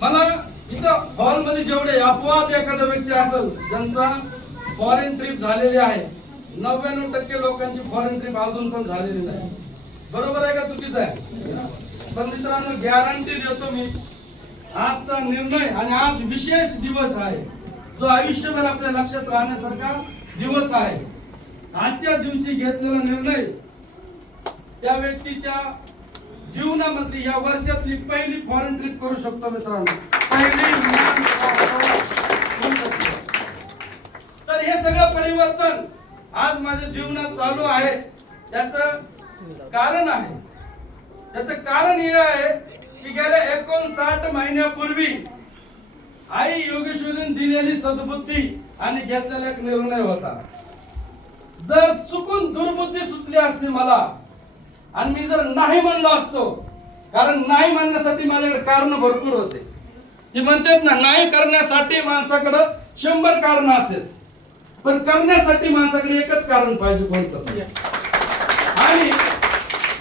मला इथं हॉलमध्ये जेवढे अपवाद एखादा व्यक्ती असेल ज्यांचा फॉरेन ट्रिप झालेली आहे, 99% लोकांची फॉरेन ट्रिप अजून पण झालेली नाही. बरोबर आहे का चुकीचं आहे? पण मित्रांनो, गॅरंटी देतो मी, आजचा निर्णय आणि आज विशेष दिवस आहे जो आयुष्यभर आपल्या लक्षात राहण्यासारखा दिवस आहे. आजच्या दिवशी घेतलेला निर्णय त्या व्यक्तीच्या जीवनामधली या वर्षातली पहिली फॉरेन ट्रिप करू शकतो मित्रांनो. तर हे सगळं परिवर्तन आज माझ्या जीवनात चालू आहे. त्याचं कारण आहे, त्याचं कारण हे आहे की गेल्या 59 महिन्यापूर्वी आई योगेश्वरीने दिलेली सद्बुद्धी आणि घेतलेला एक निर्णय होता. जर चुकून दुर्बुद्धी सुचली असती मला आणि मी जर नाही म्हणलो असतो, कारण नाही म्हणण्यासाठी माझ्याकडे कारण भरपूर होते. ती म्हणतात ना, नाही करण्यासाठी माणसाकडे 100 कारण असतात, पण करण्यासाठी माणसाकडे एकच कारण पाहिजे. कोणतं? आणि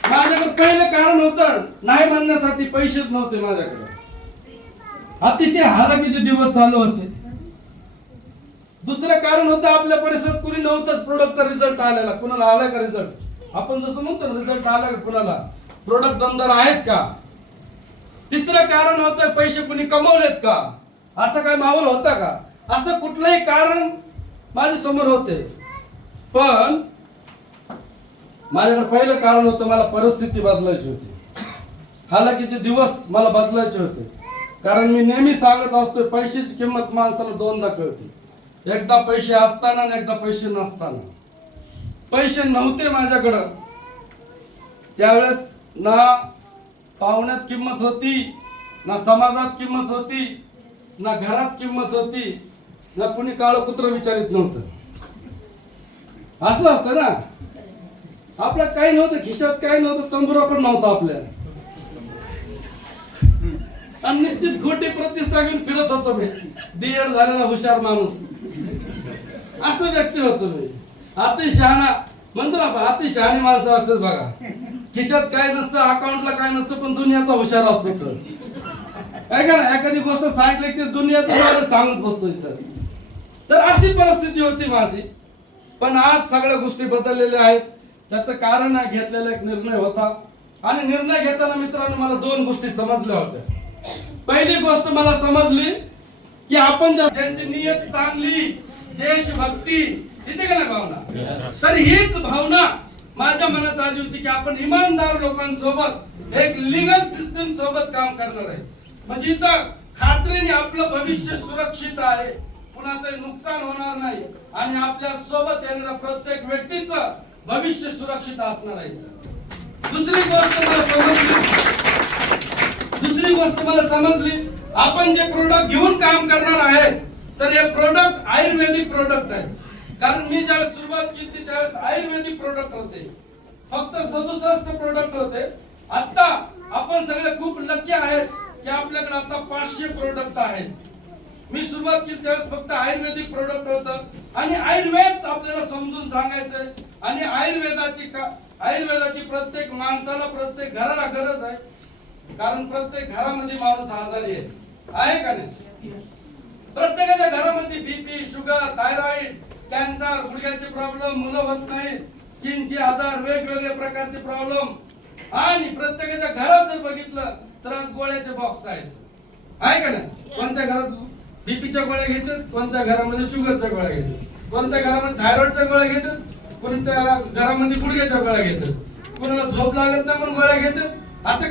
माझ्याकडे पहिलं कारण होतं, नाही म्हणण्यासाठी पैसेच नव्हते माझ्याकडे. अतिशय हालाकीचे दिवस चालू होते. दुसरं कारण होतं, आपल्या परिसरात कुणी नव्हतंच प्रोडक्टचा रिझल्ट आलेला. कुणाला आलाय का रिझल्ट? आपण जसं म्हणतो ना, रिझल्ट आला का कुणाला? प्रोडक्ट दमदार आहेत का? तिसरं कारण होतं, पैसे कुणी कमवलेत का? असं काय माहोल होता का? असं कुठलंही कारण माझ्या समोर होते. पण माझ्याकडे पहिलं कारण होतं, मला परिस्थिती बदलायची होती. हालाकीचे दिवस मला बदलायचे होते. कारण मी नेहमी सांगत असतो, पैशाची किंमत माणसाला दोनदा कळते, एकदा पैसे असताना आणि एकदा पैसे नसताना. पैसे नव्हते माझ्याकडं त्यावेळेस, ना पाहुण्यात किंमत होती, ना समाजात किंमत होती, ना घरात किंमत होती, ना कुणी काळं कुत्रं विचारित नव्हतं. असं असतं ना, आपल्यात काही नव्हतं, खिशात काही नव्हतं, तंबुरा पण नव्हता आपल्या, आणि निश्चित खोटी प्रतिष्ठा घेऊन फिरत होतो मी. डीएड झालेला हुशार माणूस असं व्यक्ती होतो मी. अति शहाणा म्हणतो ना, अति शहाणी माणसं असतात बघा. खिशात काय नसतं, अकाउंटला काय नसतं, पण दुनियाचा हुशार असतो. तर काय का ना, एखादी गोष्ट सांगितली की दुनियाचं सांगत बसतो इथं. तर अशी परिस्थिती होती माझी. पण आज सगळ्या गोष्टी बदललेल्या आहेत. त्याचं कारण घेतलेला एक निर्णय होता. आणि निर्णय घेताना मित्रांनो, मला 2 गोष्टी समजल्या होत्या. पहिली गोष्ट मला समजली की आपण ज्यांची नियत चांगली, देशभक्ती, इथे का नाही भावना, तर हीच भावना माझ्या मनात आली होती की आपण इमानदार लोकांसोबत, एक लीगल सिस्टम सोबत काम करणार आहे. म्हणजे इथं खात्रीने आपलं भविष्य सुरक्षित आहे, कुणाचं नुकसान होणार नाही, आणि आपल्या सोबत येणाऱ्या प्रत्येक व्यक्तीचं भविष्य सुरक्षित असणार आहे. दुसरी गोष्ट मला समजली, आपण जे प्रोडक्ट घेऊन काम करणार आहेत, तर हे प्रोडक्ट आयुर्वेदिक प्रोडक्ट आहे. कारण मी ज्यावेळेस सुरुवात केली त्यावेळेस आयुर्वेदिक प्रोडक्ट होते, फक्त 67 प्रोडक्ट होते. आता आपण सगळे खूप लकी आहेत की आपल्याकडे आता 500 प्रोडक्ट आहेत. मी सुरुवात केली त्यावेळेस फक्त आयुर्वेदिक प्रोडक्ट होतं, आणि आयुर्वेद आपल्याला समजून सांगायचंय. आणि आयुर्वेदाची प्रत्येक माणसाला, प्रत्येक घराला गरज आहे. कारण प्रत्येक घरामध्ये माणूस आजारी आहे का नाही? प्रत्येकाच्या घरामध्ये बीपी, शुगर, थायरॉइड, कॅन्सर, गुडघ्याचे प्रॉब्लेम, मुलं होत नाही, स्किनचे आजार, वेगवेगळे प्रकारचे प्रॉब्लेम. आणि प्रत्येकाच्या घरात जर बघितलं तर आज गोळ्याचे बॉक्स आहेत, आहे का नाही? कोणत्या घरात बीपीच्या गोळ्या घेतात, कोणत्या घरामध्ये शुगरच्या गोळ्या घेतात, कोणत्या घरामध्ये थायरॉइडच्या गोळ्या घेतात, कोणत्या घरामध्ये गुडघ्याच्या गोळ्या घेतात, कोणाला झोप लागत नाही म्हणून गोळ्या घेतात. असं